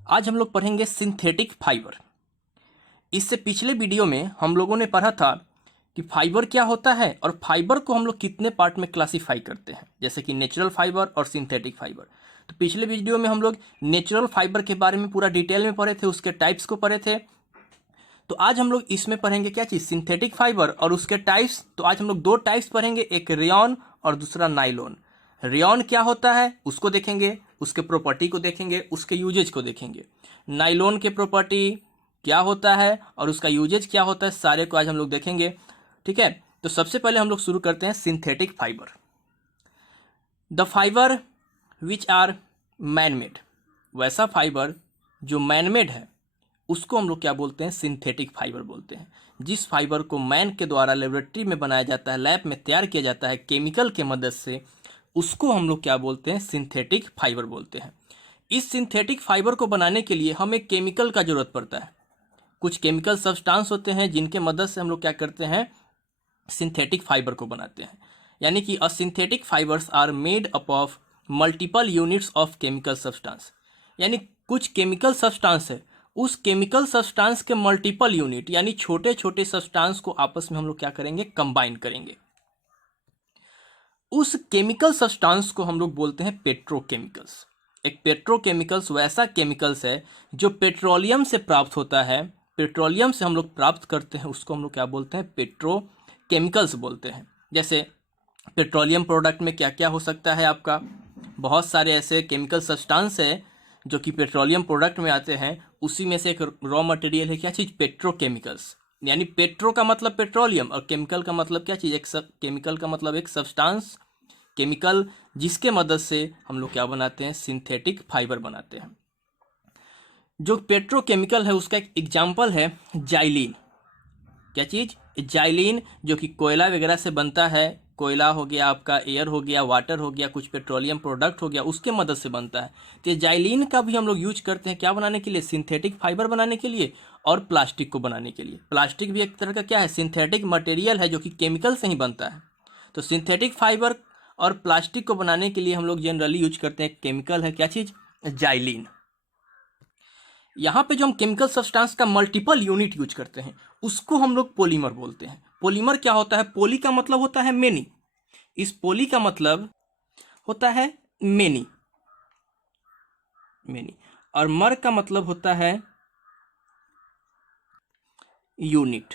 आज हम लोग पढ़ेंगे सिंथेटिक फाइबर। इससे पिछले वीडियो में हम लोगों ने पढ़ा था कि फाइबर क्या होता है और फाइबर को हम लोग कितने पार्ट में क्लासिफाई करते हैं, जैसे कि नेचुरल फाइबर और सिंथेटिक फाइबर। तो पिछले वीडियो में हम लोग नेचुरल फाइबर के बारे में पूरा डिटेल में पढ़े थे, उसके टाइप्स को पढ़े थे। तो आज हम लोग इसमें पढ़ेंगे क्या चीज़, सिंथेटिक फाइबर और उसके टाइप्स। तो आज हम लोग दो टाइप्स पढ़ेंगे, एक रेयॉन और दूसरा नाइलॉन। रेयॉन क्या होता है उसको देखेंगे, उसके प्रॉपर्टी को देखेंगे, उसके यूजेज को देखेंगे। नाइलॉन के प्रॉपर्टी क्या होता है और उसका यूजेज क्या होता है, सारे को आज हम लोग देखेंगे। ठीक है, तो सबसे पहले हम लोग शुरू करते हैं synthetic fibre. The fibre which are man made, वैसा फाइबर जो मैन मेड है उसको हम लोग क्या बोलते हैं, सिंथेटिक फाइबर बोलते हैं। जिस फाइबर को मैन के द्वारा लेबोरेटरी में बनाया जाता है, लैब में तैयार किया जाता है केमिकल के मदद से, उसको हम लोग क्या बोलते हैं, सिंथेटिक फाइबर बोलते हैं। इस सिंथेटिक फाइबर को बनाने के लिए हमें केमिकल का जरूरत पड़ता है। कुछ केमिकल सब्सटेंस होते हैं जिनके मदद से हम लोग क्या करते हैं, सिंथेटिक फाइबर को बनाते हैं। यानी कि a synthetic fibres are made up of multiple units of chemical substance. यानी कुछ केमिकल सब्सटेंस है, उस केमिकल सब्सटेंस के मल्टीपल यूनिट यानी छोटे छोटे सब्सटेंस को आपस में हम लोग क्या करेंगे, कंबाइन करेंगे। उस केमिकल सब्सटेंस को हम लोग बोलते हैं पेट्रोकेमिकल्स। एक पेट्रोकेमिकल्स वैसा केमिकल्स है जो पेट्रोलियम से प्राप्त होता है, पेट्रोलियम से हम लोग प्राप्त करते हैं, उसको हम लोग क्या बोलते हैं, पेट्रोकेमिकल्स बोलते हैं। जैसे पेट्रोलियम प्रोडक्ट में क्या क्या हो सकता है आपका, बहुत सारे ऐसे केमिकल सब्सटेंस है जो कि पेट्रोलियम प्रोडक्ट में आते हैं। उसी में से एक रॉ मटेरियल है क्या चीज़, पेट्रोकेमिकल्स। यानी पेट्रो का मतलब पेट्रोलियम और केमिकल का मतलब क्या चीज़, एक केमिकल का मतलब एक सब्सटेंस, केमिकल जिसके मदद से हम लोग क्या बनाते हैं, सिंथेटिक फाइबर बनाते हैं। जो पेट्रोकेमिकल है उसका एक एग्जाम्पल है जाइलिन। क्या चीज़, जाइलिन, जो कि कोयला वगैरह से बनता है। कोयला हो गया आपका, एयर हो गया, वाटर हो गया, कुछ पेट्रोलियम प्रोडक्ट हो गया, उसके मदद से बनता है। तो ये जाइलिन का भी हम लोग यूज करते हैं क्या बनाने के लिए, सिंथेटिक फाइबर बनाने के लिए और प्लास्टिक को बनाने के लिए। प्लास्टिक भी एक तरह का क्या है, सिंथेटिक मटेरियल है जो कि केमिकल से ही बनता है। तो सिंथेटिक फाइबर और प्लास्टिक को बनाने के लिए हम लोग जनरली यूज करते हैं केमिकल है क्या चीज़, जाइलिन। यहाँ पे जो हम केमिकल सब्सटेंस का मल्टीपल यूनिट यूज करते हैं उसको हम लोग पॉलीमर बोलते हैं। पॉलीमर क्या होता है, पोली का मतलब होता है मेनी, इस पोली का मतलब होता है मेनी, मेनी, और मर का मतलब होता है यूनिट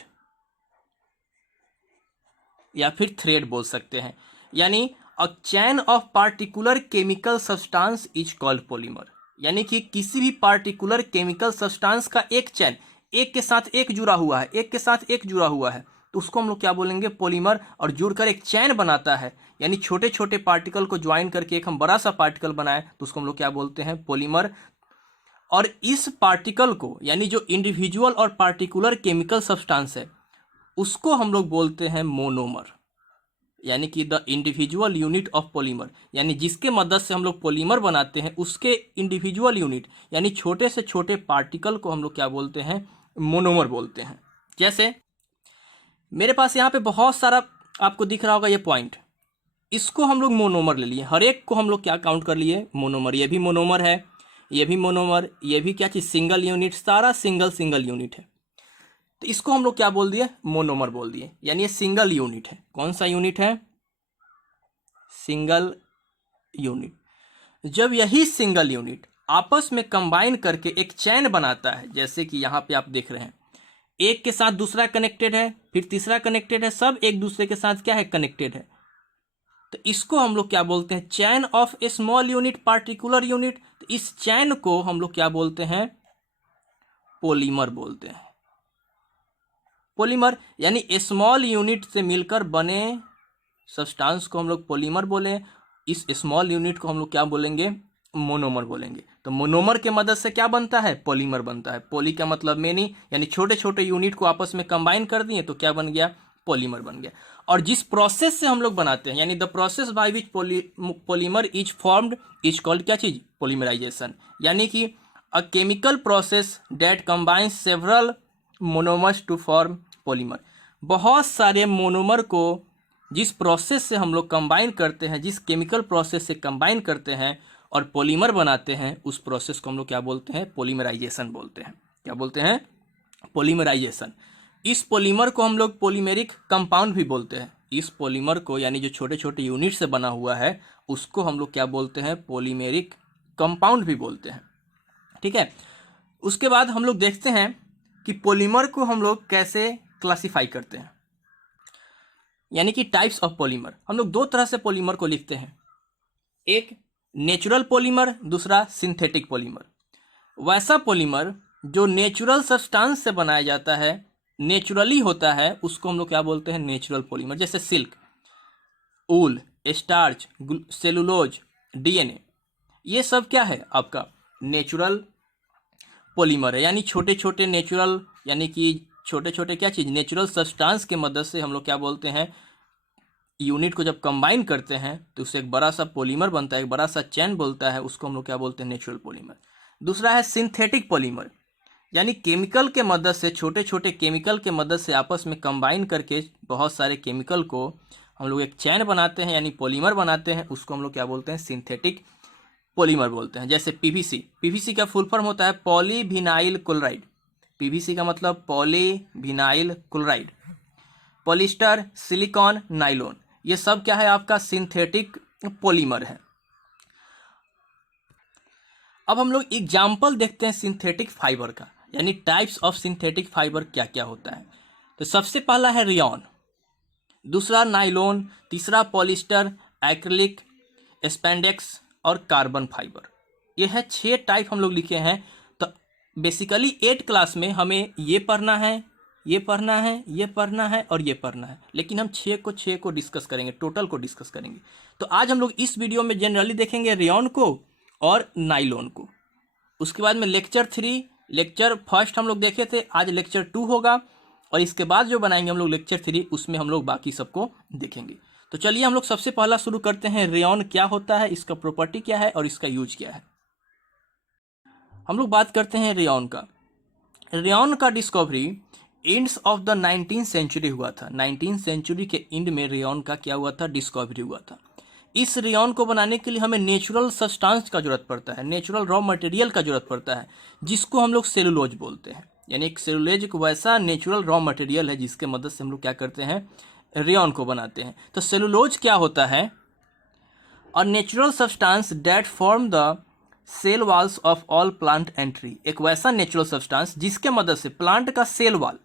या फिर थ्रेड बोल सकते हैं। यानी a chain of particular chemical substance is called polymer. यानी कि किसी भी पार्टिकुलर केमिकल सब्सटेंस का एक चैन, एक के साथ एक जुड़ा हुआ है, एक के साथ एक जुड़ा हुआ है, तो उसको हम लोग क्या बोलेंगे, पॉलीमर। और जुड़कर एक चैन बनाता है, यानी छोटे छोटे पार्टिकल को ज्वाइन करके एक हम बड़ा सा पार्टिकल बनाए तो उसको हम लोग क्या बोलते हैं, पॉलीमर। और इस पार्टिकल को यानी जो इंडिविजुअल और पार्टिकुलर केमिकल सब्सटेंस है उसको हम लोग बोलते हैं मोनोमर। यानी कि the individual unit of polymer, यानी जिसके मदद से हम लोग पॉलीमर बनाते हैं उसके इंडिविजुअल यूनिट यानी छोटे से छोटे पार्टिकल को हम लोग क्या बोलते हैं, मोनोमर बोलते हैं। जैसे मेरे पास यहाँ पे बहुत सारा आपको दिख रहा होगा ये पॉइंट, इसको हम लोग मोनोमर ले लिए, हर एक को हम लोग क्या काउंट कर लिए, मोनोमर। ये भी मोनोमर है, ये भी मोनोमर, ये भी क्या चीज़, सिंगल यूनिट, सारा सिंगल सिंगल यूनिट है। तो इसको हम लोग क्या बोल दिए, मोनोमर बोल दिए। यानी ये सिंगल यूनिट है। कौन सा यूनिट है, सिंगल यूनिट। जब यही सिंगल यूनिट आपस में कंबाइन करके एक चैन बनाता है, जैसे कि यहाँ पे आप देख रहे हैं, एक के साथ दूसरा कनेक्टेड है, फिर तीसरा कनेक्टेड है, सब एक दूसरे के साथ क्या है, कनेक्टेड है, तो इसको हम लोग क्या बोलते हैं, chain of A small unit particular unit. तो इस चैन को हम लोग क्या बोलते हैं, पॉलीमर बोलते हैं। पॉलीमर यानी स्मॉल यूनिट से मिलकर बने सब्सटेंस को हम लोग पॉलीमर बोले, इस स्मॉल यूनिट को हम लोग क्या बोलेंगे, मोनोमर बोलेंगे। तो मोनोमर के मदद से क्या बनता है, पॉलीमर बनता है। पॉली का मतलब मेनी, यानी छोटे छोटे यूनिट को आपस में कंबाइन कर दिए तो क्या बन गया, पॉलीमर बन गया। और जिस प्रोसेस से हम लोग बनाते हैं, यानी the process by which polymer is formed is called क्या चीज, पॉलीमराइजेशन। यानी कि a chemical process that combines several monomers to form polymer. बहुत सारे मोनोमर को जिस प्रोसेस से हम लोग कंबाइन करते हैं, जिस केमिकल प्रोसेस से कंबाइन करते हैं और पॉलीमर बनाते हैं, उस प्रोसेस को हम लोग क्या बोलते हैं? पॉलीमराइजेशन बोलते हैं। क्या बोलते हैं? पॉलीमराइजेशन। इस पॉलीमर को हम लोग पॉलीमेरिक कंपाउंड भी बोलते हैं। इस पॉलीमर को, यानी जो छोटे छोटे यूनिट से बना हुआ है, उसको हम लोग क्या बोलते हैं? पॉलीमेरिक कंपाउंड भी बोलते हैं। ठीक है। उसके बाद हम लोग देखते हैं कि पॉलीमर को हम लोग कैसे क्लासिफाई करते हैं, यानी कि टाइप्स ऑफ पॉलीमर। हम लोग दो तरह से पॉलीमर को लिखते हैं, एक नेचुरल पॉलीमर, दूसरा सिंथेटिक पॉलीमर। वैसा पॉलीमर जो नेचुरल सब्सटेंस से बनाया जाता है, नेचुरली होता है, उसको हम लोग क्या बोलते हैं? Natural polymer. जैसे सिल्क, ऊल, स्टार्च, सेलुलोज, डीएनए, ये सब क्या है? आपका नेचुरल पॉलीमर है। यानी छोटे छोटे नेचुरल, यानी कि छोटे छोटे क्या चीज़? नेचुरल सब्सटेंस के मदद से हम लोग क्या बोलते हैं? यूनिट को जब कंबाइन करते हैं तो उससे एक बड़ा सा पॉलीमर बनता है, एक बड़ा सा चैन बोलता है, उसको हम लोग क्या बोलते हैं? Natural polymer. दूसरा है सिंथेटिक पॉलीमर, यानी केमिकल के मदद से, छोटे छोटे केमिकल के मदद से आपस में कंबाइन करके बहुत सारे केमिकल को हम लोग एक चैन बनाते हैं, यानी पॉलीमर बनाते हैं, उसको हम लोग क्या बोलते हैं? सिंथेटिक पॉलीमर बोलते हैं। जैसे पीवीसी, पीवीसी का फुल फॉर्म होता है पॉलीविनाइल क्लोराइड। पीवीसी का मतलब polyvinyl chloride. Polyester, silicon, nylon, ये सब क्या है? आपका सिंथेटिक पॉलीमर है। अब हम लोग एग्जाम्पल देखते हैं सिंथेटिक फाइबर का, यानी टाइप्स ऑफ सिंथेटिक फाइबर क्या क्या होता है। तो सबसे पहला है रेयॉन, दूसरा नाइलॉन, तीसरा पॉलिस्टर, एक्रिलिक, स्पैंडेक्स और कार्बन फाइबर। ये है 6 टाइप हम लोग लिखे हैं। तो बेसिकली 8 क्लास में हमें ये पढ़ना है, ये पढ़ना है, ये पढ़ना है और ये पढ़ना है, लेकिन हम 6 को डिस्कस करेंगे, टोटल को डिस्कस करेंगे। तो आज हम लोग इस वीडियो में जनरली देखेंगे रेयॉन को और नाइलॉन को। उसके बाद में लेक्चर फर्स्ट हम लोग देखे थे, आज लेक्चर 2 होगा, और इसके बाद जो बनाएंगे हम लोग लेक्चर 3, उसमें हम लोग बाकी सबको देखेंगे। तो चलिए हम लोग सबसे पहला शुरू करते हैं। रेयॉन क्या होता है, इसका प्रॉपर्टी क्या है और इसका यूज क्या है। हम लोग बात करते हैं रेयॉन का। रेयॉन का discovery ends of the 19th century हुआ था। 19th सेंचुरी के एंड में रेयॉन का क्या हुआ था? डिस्कवरी हुआ था। इस रेयॉन को बनाने के लिए हमें नेचुरल सब्सटेंस का जरूरत पड़ता है, नेचुरल रॉ मटेरियल का जरूरत पड़ता है, जिसको हम लोग सेलुलोज बोलते हैं। यानी एक सेलुलोज एक वैसा नेचुरल रॉ मटेरियल है जिसके मदद से हम लोग क्या करते हैं? रेयॉन को बनाते हैं। तो सेलुलोज क्या होता है? A natural substance that form the cell walls of all plant and tree. एक वैसा नेचुरल सब्सटेंस जिसके मदद से प्लांट का सेल वॉल,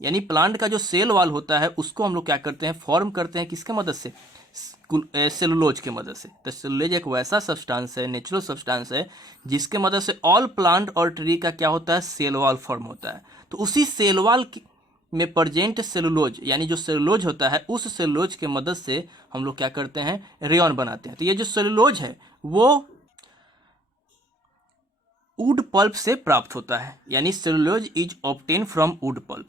यानी प्लांट का जो सेल वॉल होता है, उसको हम लोग क्या करते हैं? फॉर्म करते हैं। किसके मदद से? सेलुलोज के मदद से। तो सेलुलोज एक वैसा सब्सटेंस है, नेचुरल सब्सटेंस है, जिसके मदद से ऑल प्लांट और ट्री का क्या होता है? सेल वॉल फॉर्म होता है। तो उसी सेल वॉल में प्रेजेंट सेलुलोज, यानी जो सेलुलोज होता है, उस सेलुलोज के मदद से हम लोग क्या करते हैं? रेयॉन बनाते हैं। तो ये जो सेलुलोज है वो वुड पल्प से प्राप्त होता है, यानी cellulose is obtain from wood pulp.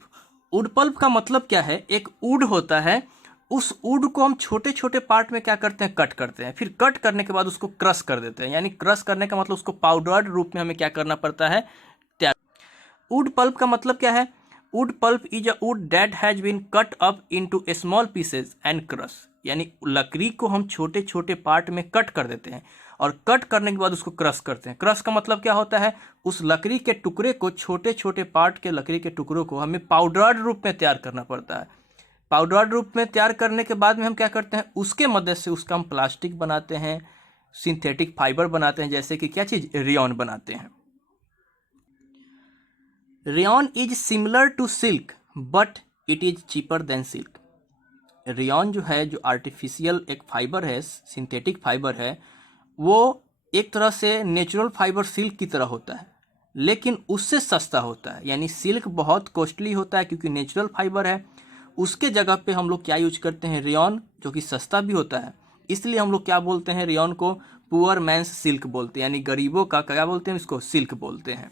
Wood pulp का मतलब क्या है? एक वुड होता है, उस वुड को हम छोटे छोटे पार्ट में क्या करते हैं? कट करते हैं। फिर कट करने के बाद उसको क्रश कर देते हैं, यानी क्रश करने का मतलब उसको पाउडर्ड रूप में हमें क्या करना पड़ता है? तैयार। वुड पल्प का मतलब क्या है? Wood pulp is a wood that has been cut up into small pieces and crush. यानी लकड़ी को हम छोटे छोटे पार्ट में कट कर देते हैं और कट करने के बाद उसको क्रश करते हैं। क्रश का मतलब क्या होता है? उस लकड़ी के टुकड़े को, छोटे छोटे पार्ट के लकड़ी के टुकड़ों को हमें पाउडर्ड रूप में तैयार करना पड़ता है। पाउडर्ड रूप में तैयार करने के बाद में हम क्या करते हैं? उसके मदद से उसका हम प्लास्टिक बनाते हैं, सिंथेटिक फाइबर बनाते हैं, जैसे कि क्या चीज़? रेयॉन बनाते हैं। Rayon is similar to silk but it is cheaper than silk. Rayon जो है, जो आर्टिफिशियल एक फाइबर है, सिंथेटिक फाइबर है, वो एक तरह से नेचुरल फाइबर सिल्क की तरह होता है, लेकिन उससे सस्ता होता है। यानी सिल्क बहुत कॉस्टली होता है क्योंकि नेचुरल फाइबर है, उसके जगह पे हम लोग क्या यूज करते हैं? रेयॉन, जो कि सस्ता भी होता है। इसलिए हम लोग क्या बोलते हैं? रेयॉन को पुअर मैंस सिल्क बोलते हैं, यानी गरीबों का क्या बोलते हैं? इसको सिल्क बोलते हैं।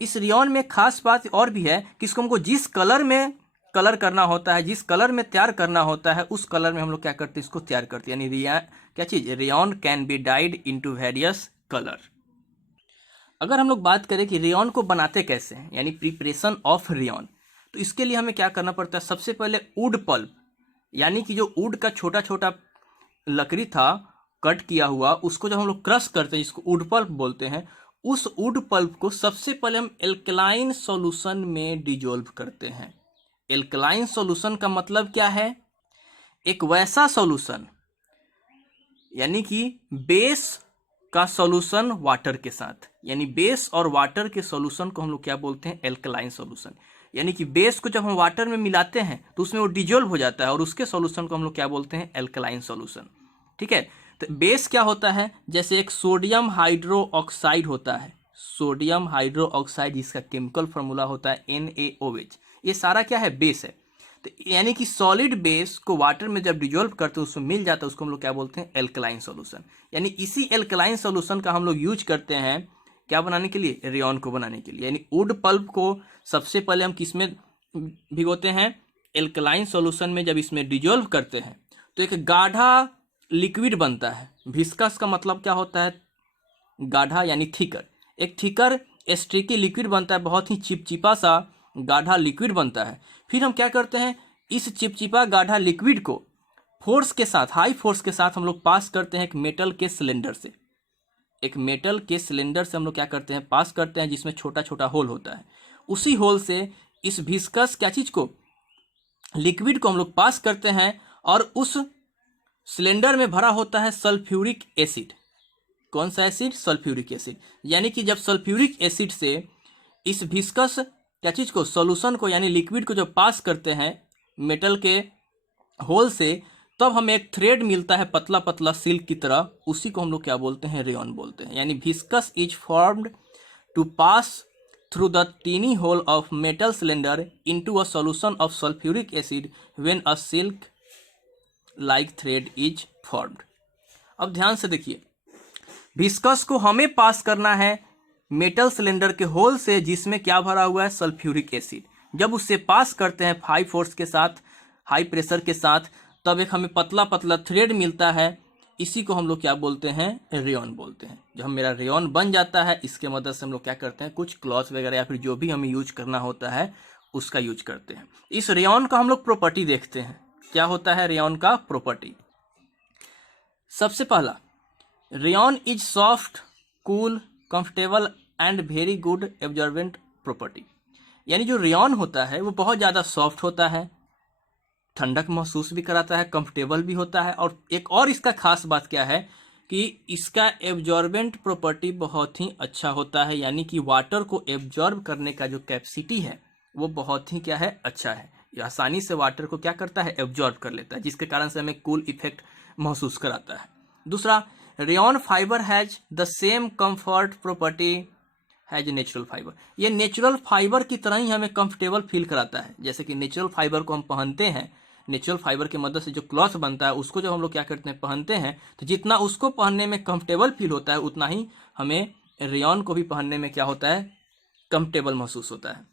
इस रेयॉन में खास बात और भी है कि इसको हमको जिस कलर में कलर करना होता है, जिस कलर में तैयार करना होता है, उस कलर में हम लोग क्या करते हैं? इसको तैयार करते हैं। यानी क्या चीज़? Rayon can be dyed into various colour. अगर हम लोग बात करें कि रेयॉन को बनाते कैसे हैं, यानी प्रिपरेशन ऑफ रेयॉन, तो इसके लिए हमें क्या करना पड़ता है? सबसे पहले वुड पल्प, यानी कि जो वुड का छोटा छोटा लकड़ी था, कट किया हुआ, उसको जब हम लोग क्रश करते हैं, जिसको वुड पल्प बोलते हैं, उस वुड पल्प को सबसे पहले हम एल्कलाइन सॉल्यूशन में डिजोल्व करते हैं। एल्कलाइन सॉल्यूशन का मतलब क्या है? एक वैसा सॉल्यूशन, यानी कि बेस का सॉल्यूशन वाटर के साथ, यानी बेस और वाटर के सॉल्यूशन को हम लोग क्या बोलते हैं? Alkaline solution. यानी कि बेस को जब हम वाटर में मिलाते हैं तो उसमें वो डिजोल्व हो जाता है, और उसके सॉल्यूशन को हम लोग क्या बोलते हैं? Alkaline solution. ठीक है, तो बेस क्या होता है? जैसे एक सोडियम हाइड्रो ऑक्साइड होता है, सोडियम हाइड्रो ऑक्साइड, जिसका केमिकल फॉर्मूला होता है NaOH। ये सारा क्या है? बेस है। तो यानी कि सॉलिड बेस को वाटर में जब डिजोल्व करते हैं, उसमें मिल जाता है, उसको हम लोग क्या बोलते हैं? Alkaline solution. यानी इसी एल्कलाइन सॉल्यूशन का हम लोग यूज करते हैं क्या बनाने के लिए? रेयन को बनाने के लिए। यानी वुड पल्प को सबसे पहले हम किस में भिगोते हैं? एल्कलाइन सॉल्यूशन में। जब इसमें डिजोल्व करते हैं तो एक गाढ़ा लिक्विड बनता है। विस्कस का मतलब क्या होता है? गाढ़ा यानी थिकर। एक थिकर स्ट्रिकी लिक्विड बनता है, बहुत ही चिपचिपा सा गाढ़ा लिक्विड बनता है। फिर हम क्या करते हैं? इस चिपचिपा गाढ़ा लिक्विड को फोर्स के साथ, हाई फोर्स के साथ हम लोग पास करते हैं एक मेटल के सिलेंडर से। एक मेटल के सिलेंडर से हम लोग क्या करते हैं? पास करते हैं, जिसमें छोटा छोटा होल होता है। उसी होल से इस विस्कस क्या चीज को, लिक्विड को हम लोग पास करते हैं, और उस सिलेंडर में भरा होता है सल्फ्यूरिक एसिड। कौन सा एसिड? Sulphuric acid. यानी कि जब सल्फ्यूरिक एसिड से इस विस्कस क्या चीज को, सॉल्यूशन को, यानी लिक्विड को जब पास करते हैं मेटल के होल से, तब हमें एक थ्रेड मिलता है पतला पतला सिल्क की तरह। उसी को हम लोग क्या बोलते हैं? रेयन बोलते हैं। यानी viscose is formed to pass through the tiny hole of metal cylinder into a solution of sulphuric acid when a silk like thread is formed. अब ध्यान से देखिए, विस्कस को हमें पास करना है मेटल सिलेंडर के होल से, जिसमें क्या भरा हुआ है? Sulphuric acid. जब उससे पास करते हैं हाई फोर्स के साथ, हाई प्रेशर के साथ, तब एक हमें पतला पतला थ्रेड मिलता है। इसी को हम लोग क्या बोलते हैं? रेयन बोलते हैं। जब मेरा रेयन बन जाता है, इसके मदद से हम लोग क्या करते हैं? कुछ क्लॉथ वगैरह या फिर जो भी हमें यूज करना होता है उसका यूज करते हैं। इस रेयन का हम लोग प्रॉपर्टी देखते हैं। क्या होता है रेयन का प्रॉपर्टी? सबसे पहला, rayon is soft, cool, comfortable and very good absorbent property. यानी जो रेयन होता है वो बहुत ज़्यादा सॉफ्ट होता है, ठंडक महसूस भी कराता है, कंफर्टेबल भी होता है, और एक और इसका खास बात क्या है कि इसका एब्जॉर्बेंट प्रॉपर्टी बहुत ही अच्छा होता है। यानी कि वाटर को एब्जॉर्ब करने का जो कैपेसिटी है वो बहुत ही क्या है? अच्छा है। ये आसानी से वाटर को क्या करता है? एब्जॉर्ब कर लेता है, जिसके कारण से हमें कूल इफेक्ट महसूस कराता है। दूसरा, rayon fibre has the same comfort property has natural fibre. ये नेचुरल फाइबर की तरह ही हमें कंफर्टेबल फील कराता है। जैसे कि नेचुरल फाइबर को हम पहनते हैं, नेचुरल फाइबर की मदद से जो क्लॉथ बनता है उसको जब हम लोग क्या करते हैं? पहनते हैं, तो जितना उसको पहनने में कंफर्टेबल फील होता है, उतना ही हमें रेयन को भी पहनने में क्या होता है? कंफर्टेबल महसूस होता है।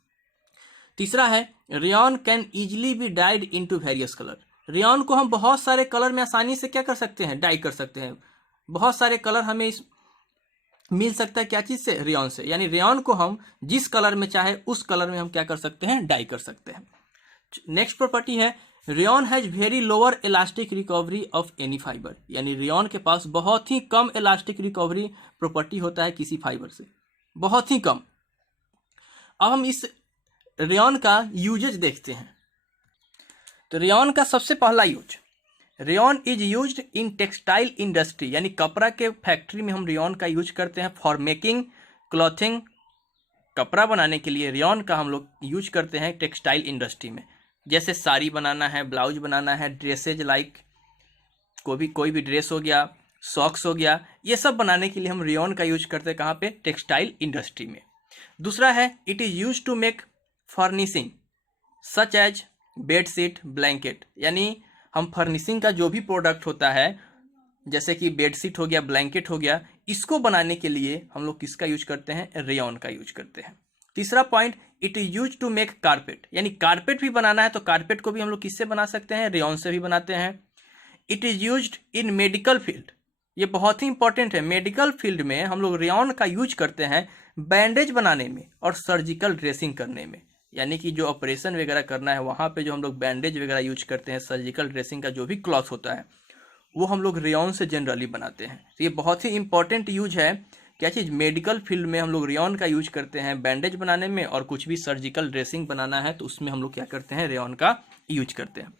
तीसरा है, rayon can easily be dyed into various colour. Rayon को हम बहुत सारे कलर में आसानी से क्या कर सकते हैं? डाई कर सकते हैं। बहुत सारे कलर हमें इस मिल सकता है, क्या चीज से? रेयन से। यानी रेयन को हम जिस कलर में चाहे उस कलर में हम क्या कर सकते हैं? डाई कर सकते हैं। नेक्स्ट प्रॉपर्टी है, rayon has very lower elastic recovery of any fibre. यानी रेयन के पास बहुत ही कम इलास्टिक रिकवरी प्रॉपर्टी होता है किसी फाइबर से, बहुत ही कम। अब हम इस रेयन का यूजेज देखते हैं। तो रेयन का सबसे पहला use, rayon is used in textile industry. यानी कपड़ा के फैक्ट्री में हम रेयन का यूज करते हैं फॉर मेकिंग क्लॉथिंग। कपड़ा बनाने के लिए रेयन का हम लोग यूज करते हैं टेक्सटाइल इंडस्ट्री में। जैसे साड़ी बनाना है, ब्लाउज बनाना है, ड्रेसेज लाइक कोई भी ड्रेस हो गया, सॉक्स हो गया, ये सब बनाने के लिए हम रेयन का यूज करते हैं। कहाँ पे? टेक्सटाइल इंडस्ट्री में। दूसरा है, it is use to make furnishing such as bedsheet, blanket. यानी हम फर्निशिंग का जो भी प्रोडक्ट होता है, जैसे कि बेडशीट हो गया, ब्लैंकेट हो गया, इसको बनाने के लिए हम लोग किसका यूज करते हैं? रेयन का यूज करते हैं। तीसरा point, it is use to make carpet. यानी कारपेट भी बनाना है तो कारपेट को भी हम लोग किससे बना सकते हैं? रेयन से भी बनाते हैं। It is used in medical field. ये बहुत ही इंपॉर्टेंट है। मेडिकल फील्ड में हम लोग रेयन का यूज करते हैं बैंडेज बनाने में और सर्जिकल ड्रेसिंग करने में। यानी कि जो ऑपरेशन वगैरह करना है वहाँ पे जो हम लोग बैंडेज वगैरह यूज करते हैं, सर्जिकल ड्रेसिंग का जो भी क्लॉथ होता है वो हम लोग रेयॉन से जनरली बनाते हैं। तो ये बहुत ही इंपॉर्टेंट यूज है। क्या चीज़? मेडिकल फील्ड में हम लोग रेयॉन का यूज करते हैं बैंडेज बनाने में, और कुछ भी सर्जिकल ड्रेसिंग बनाना है तो उसमें हम लोग क्या करते हैं? रेयॉन का यूज करते हैं।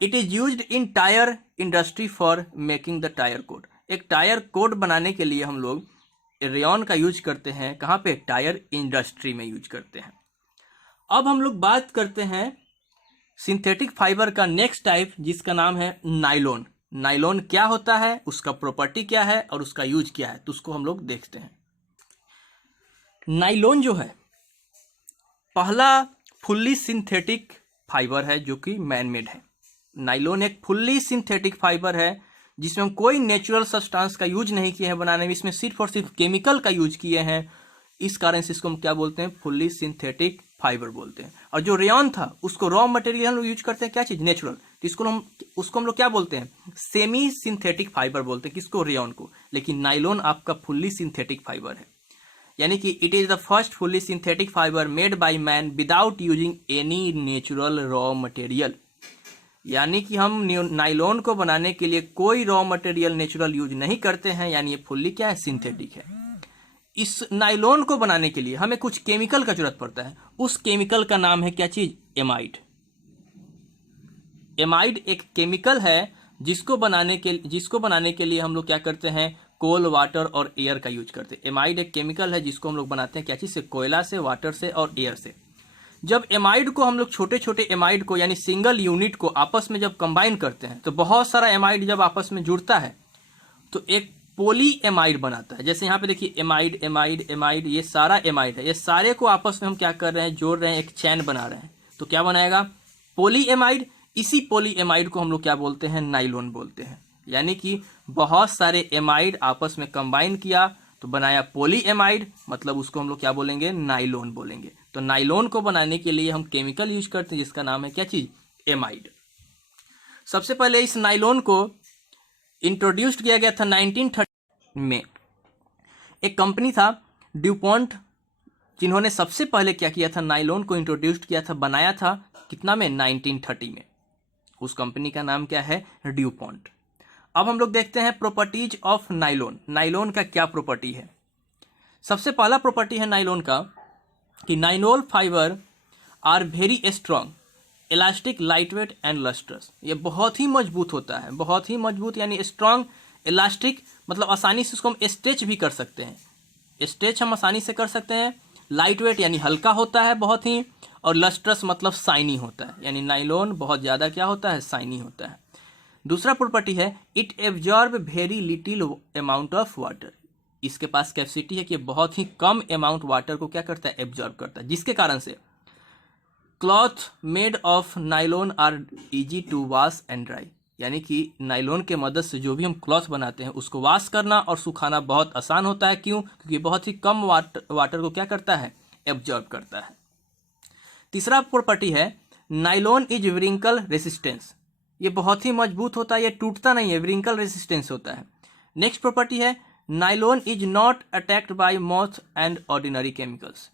It is used in tyre industry for making the tyre code. एक टायर कोड बनाने के लिए हम लोग रेयॉन का यूज करते हैं। कहाँ पे? टायर इंडस्ट्री में यूज करते हैं। अब हम लोग बात करते हैं सिंथेटिक फाइबर का नेक्स्ट टाइप, जिसका नाम है नाइलॉन। नाइलॉन क्या होता है, उसका प्रॉपर्टी क्या है और उसका यूज क्या है, तो उसको हम लोग देखते हैं। नाइलॉन जो है पहला फुल्ली सिंथेटिक फाइबर है जो कि मैन मेड है। नाइलॉन एक फुल्ली सिंथेटिक फाइबर है जिसमें हम कोई नेचुरल सब्सटेंस का यूज नहीं किए हैं बनाने में, इसमें सिर्फ और सिर्फ केमिकल का यूज किए हैं। इस कारण से इसको हम क्या बोलते हैं? फुल्ली सिंथेटिक फाइबर बोलते हैं। और जो रेयॉन था उसको रॉ मटेरियल हम लोग यूज करते हैं। क्या चीज? नेचुरल। तो उसको हम लोग क्या बोलते हैं? सेमी सिंथेटिक फाइबर बोलते हैं। किसको? रेयॉन को। लेकिन नाइलॉन आपका फुल्ली सिंथेटिक फाइबर है, यानी कि it is the first fully synthetic fibre made by man without using any natural raw material. यानी कि हम नाइलॉन को बनाने के लिए कोई रॉ मटेरियल नेचुरल यूज नहीं करते हैं, यानी ये फुल्ली क्या है? सिंथेटिक है। इस नाइलॉन को बनाने के लिए हमें कुछ केमिकल का जरूरत पड़ता है। उस केमिकल का नाम है क्या चीज? एमाइड। एमाइड एक केमिकल है जिसको बनाने के लिए हम लोग क्या करते हैं? कोल, वाटर और एयर का यूज करते हैं। एमाइड एक केमिकल है जिसको हम लोग बनाते हैं क्या चीज से? कोयला से, वाटर से और एयर से। जब एमाइड को हम लोग छोटे छोटे एमाइड को यानी सिंगल यूनिट को आपस में जब कंबाइन करते हैं तो बहुत सारा एमाइड जब आपस में जुड़ता है तो एक पोली एमाइड बनाता है। जैसे यहाँ पे देखिए एमाइड एमाइड एमाइड, ये सारा एमाइड है। ये सारे को आपस में हम क्या कर रहे हैं? जोड़ रहे हैं, एक चैन बना रहे हैं। तो क्या बनाएगा? पोली एमाइड। इसी पोली एमाइड को हम लोग क्या बोलते हैं? नाइलॉन बोलते हैं। यानी कि बहुत सारे एमाइड आपस में कंबाइन किया तो बनाया पोली एमाइड, मतलब उसको हम लोग क्या बोलेंगे? नाइलॉन बोलेंगे। तो नाइलॉन को बनाने के लिए हम केमिकल यूज करते हैं जिसका नाम है क्या चीज? एमाइड। सबसे पहले इस नाइलॉन को इंट्रोड्यूस किया गया था 1930 में। एक कंपनी था ड्यूपॉन्ट, जिन्होंने सबसे पहले क्या किया था? नाइलॉन को इंट्रोड्यूस किया था, बनाया था। कितना में? 1930 में। उस कंपनी का नाम क्या है? ड्यूपॉन्ट। अब हम लोग देखते हैं प्रॉपर्टीज ऑफ नाइलॉन। नाइलॉन का क्या प्रॉपर्टी है? सबसे पहला प्रॉपर्टी है नाइलॉन का कि nylon fibre are very strong, elastic, lightweight and lustrous. ये बहुत ही मजबूत होता है। बहुत ही मजबूत यानी स्ट्रांग, इलास्टिक मतलब आसानी से उसको हम स्ट्रेच भी कर सकते हैं। स्ट्रेच हम आसानी से कर सकते हैं। लाइट वेट यानी हल्का होता है बहुत ही, और लस्ट्रस मतलब शाइनी होता है। यानी नाइलॉन बहुत ज़्यादा क्या होता है? शाइनी होता है। दूसरा प्रॉपर्टी है it absorb very little amount of water. इसके पास कैपेसिटी है कि बहुत ही कम अमाउंट वाटर को क्या करता है? एब्जॉर्ब करता है, जिसके कारण से cloth made of nylon are easy to wash and dry. यानी कि नाइलॉन के मदद से जो भी हम क्लॉथ बनाते हैं उसको वॉश करना और सुखाना बहुत आसान होता है। क्यों? क्योंकि बहुत ही कम वाटर को क्या करता है? एब्जॉर्ब करता है। तीसरा प्रॉपर्टी है नाइलॉन इज व्रिंकल रेसिस्टेंस। ये बहुत ही मजबूत होता है, ये टूटता नहीं है, व्रिंकल रेसिस्टेंस होता है। नेक्स्ट प्रॉपर्टी है nylon is not attacked by moth and ordinary chemicals.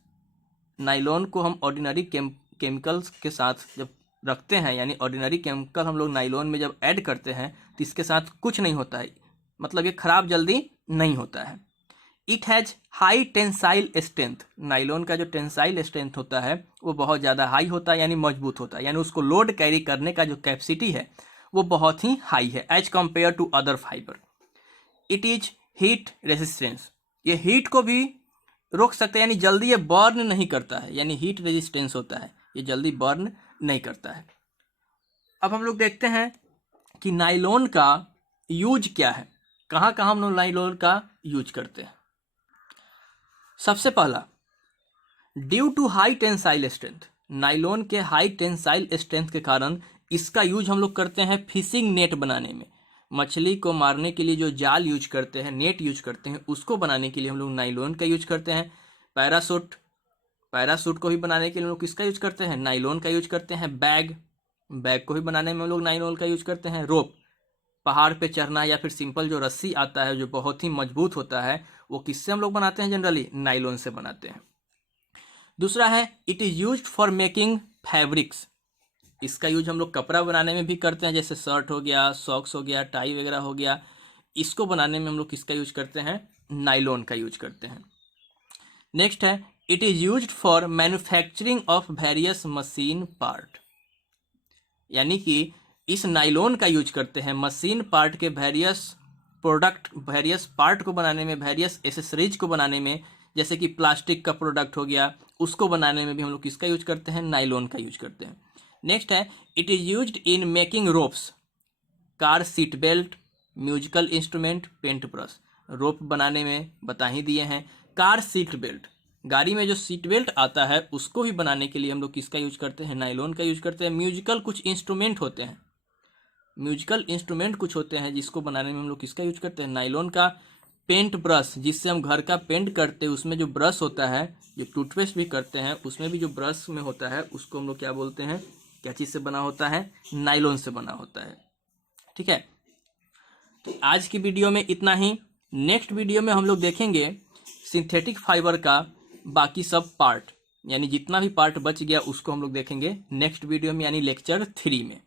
Nylon को हम ऑर्डिनरी केमिकल्स के साथ जब रखते हैं, यानी ऑर्डिनरी केमिकल हम लोग नाइलॉन में जब ऐड करते हैं तो इसके साथ कुछ नहीं होता है, मतलब ये खराब जल्दी नहीं होता है। It has high tensile strength. Nylon का जो टेंसाइल स्ट्रेंथ होता है वो बहुत ज़्यादा हाई होता है, यानी मजबूत होता है। यानी उसको लोड कैरी करने का जो कैपेसिटी है वो बहुत ही हाई है as compare to other fibre. It is heat resistance. ये हीट को भी रोक सकता है, यानी जल्दी ये बर्न नहीं करता है, यानी हीट रेजिस्टेंस होता है, ये जल्दी बर्न नहीं करता है। अब हम लोग देखते हैं कि नाइलॉन का यूज क्या है, कहाँ कहाँ हम लोग नाइलॉन का यूज करते हैं। सबसे पहला, due to high tensile strength. Nylon के हाई टेंसाइल स्ट्रेंथ के कारण इसका यूज हम लोग करते हैं फिशिंग नेट बनाने में। मछली को मारने के लिए जो जाल यूज करते हैं, नेट यूज करते हैं, उसको बनाने के लिए हम लोग नाइलॉन का यूज करते हैं। पैरासूट को भी बनाने के लिए हम लोग किसका यूज करते हैं? नाइलॉन का यूज करते हैं। बैग को भी बनाने में हम लोग नाइलॉन का यूज करते हैं। रोप, पहाड़ पे चढ़ना या फिर सिंपल जो रस्सी आता है जो बहुत ही मजबूत होता है, वो किससे हम लोग बनाते हैं? जनरली नाइलॉन से बनाते हैं। दूसरा है it is used for making fabrics इसका यूज हम लोग कपड़ा बनाने में भी करते हैं, जैसे शर्ट हो गया, सॉक्स हो गया, टाई वगैरह हो गया। इसको बनाने में हम लोग किसका यूज करते हैं? नाइलॉन का यूज करते हैं। नेक्स्ट है, it is used for manufacturing of various machine part, यानी कि इस नाइलॉन का यूज करते हैं मशीन पार्ट के वेरियस प्रोडक्ट, वेरियस पार्ट को बनाने में, वेरियस एसेसरीज को बनाने में, जैसे कि प्लास्टिक का प्रोडक्ट हो गया, उसको बनाने में भी हम लोग किसका यूज करते हैं? नाइलॉन का यूज करते हैं। नेक्स्ट है, it is used in making ropes, car seat belt, musical instrument, paint brush. Rope बनाने में बता ही दिए हैं। कार सीट बेल्ट, गाड़ी में जो सीट बेल्ट आता है उसको भी बनाने के लिए हम लोग किसका यूज करते हैं? नाइलॉन का यूज करते हैं। म्यूजिकल कुछ इंस्ट्रूमेंट होते हैं, म्यूजिकल इंस्ट्रूमेंट कुछ होते हैं जिसको बनाने में हम लोग किसका यूज करते हैं? नाइलॉन का। पेंट ब्रश, जिससे हम घर का पेंट करते हैं, उसमें जो ब्रश होता है, जो टूथपेस्ट भी करते हैं उसमें भी जो ब्रश में होता है उसको हम लोग क्या बोलते हैं? क्या चीज़ से बना होता है? नाइलॉन से बना होता है। ठीक है, तो आज की वीडियो में इतना ही। नेक्स्ट वीडियो में हम लोग देखेंगे सिंथेटिक फाइबर का बाकी सब पार्ट, यानी जितना भी पार्ट बच गया उसको हम लोग देखेंगे नेक्स्ट वीडियो में, यानी लेक्चर 3 में।